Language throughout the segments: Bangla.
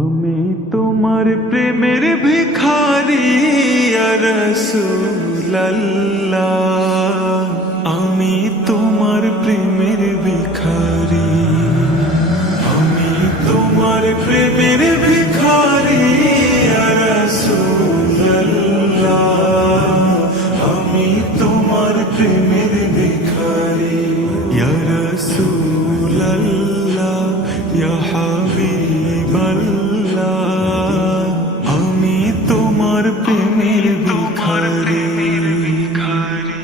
আমি তোমার প্রেমের ভিখারি ইয়া রাসূলুল্লাহ, আমি তোমার প্রেমের ভিখারি, আমি তোমার প্রেমের ভিখারি ইয়া রাসূলুল্লাহ, আমি তোমার প্রেমের ভিখারি ইয়া রাসূলুল্লাহ, ইয়া হাবিবাল্লাহ, আমি তোমার প্রেমের ভিখারি।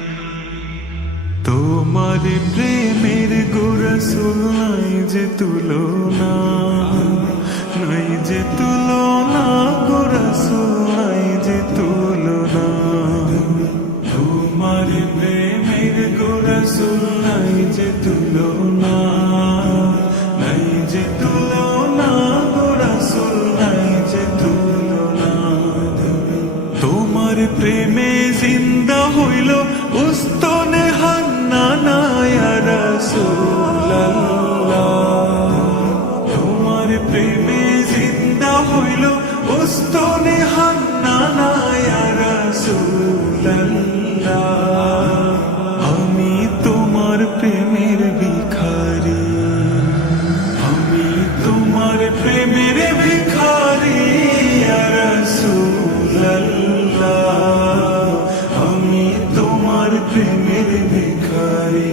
তোমার প্রেমের গো রাসূল নাই যে তুলনা, নাই যে তুলনা গো রাসূল নাই যে তুলনা। তোমার প্রেমের গো রাসূল নাই যে তুলনা, নাই যে তুলনা গো রাসূল নাই যে তুলনা। তোমার প্রেমে জিন্দা হইল উস্তনে হান্নানা ইয়া রাসূলুল্লাহ, তোমার প্রেমে জিন্দা হইল উস্তনে হান্নানা ইয়া রাসূলুল্লাহ, আমি তোমার প্রেমের ভিখারি, আমি তোমার প্রেমের ভিখারি ইয়া রাসূলুল্লাহ, আমি তোমার প্রেমের ভিখারি